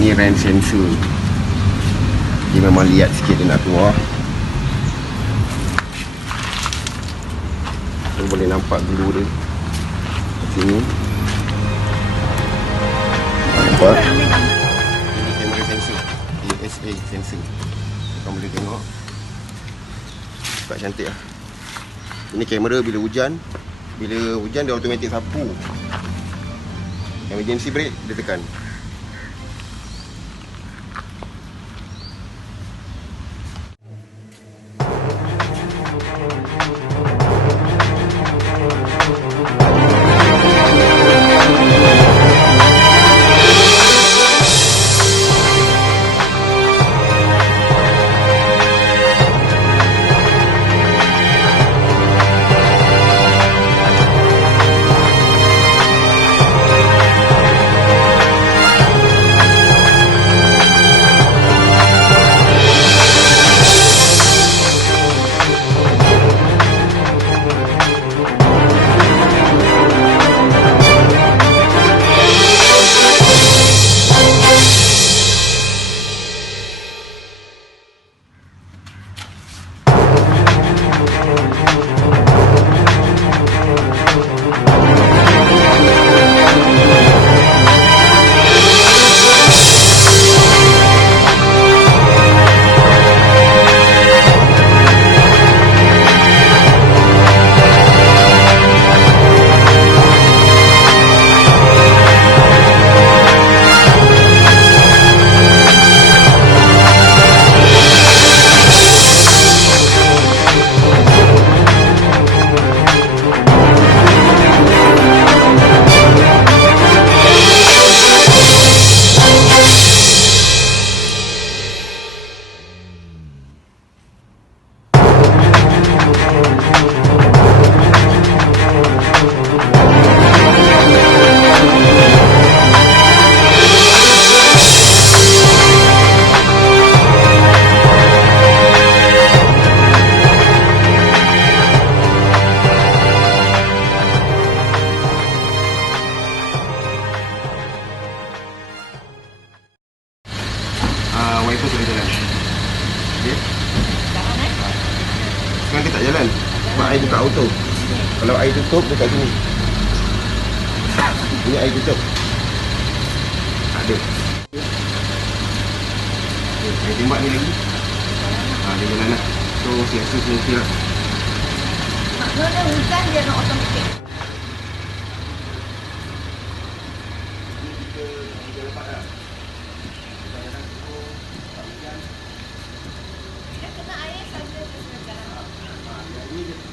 Ni rem sensor. Dia memang lihat sikit dia nak keluar. Kita boleh nampak glue dia sini. Nampak? Ini kamera sensor, DSA sensor. Kau boleh tengok. Tak cantik lah. Ini kamera bila hujan dia automatik sapu. Emergency brake dia tekan. Wiper boleh jalan. Okay. Sekarang dia tak jalan sebab air buka auto. Kalau air tutup dekat sini. Ini air tutup. Tak ada. Air tembak ni lagi. Dia jalan lah. So siasa semua lah. Maknanya hujan dia nak otomatik.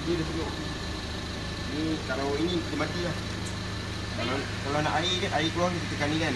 Dia dah sejuk. Ni kalau ini dia mati lah. Kalau nak air keluar kita tekan ni kan.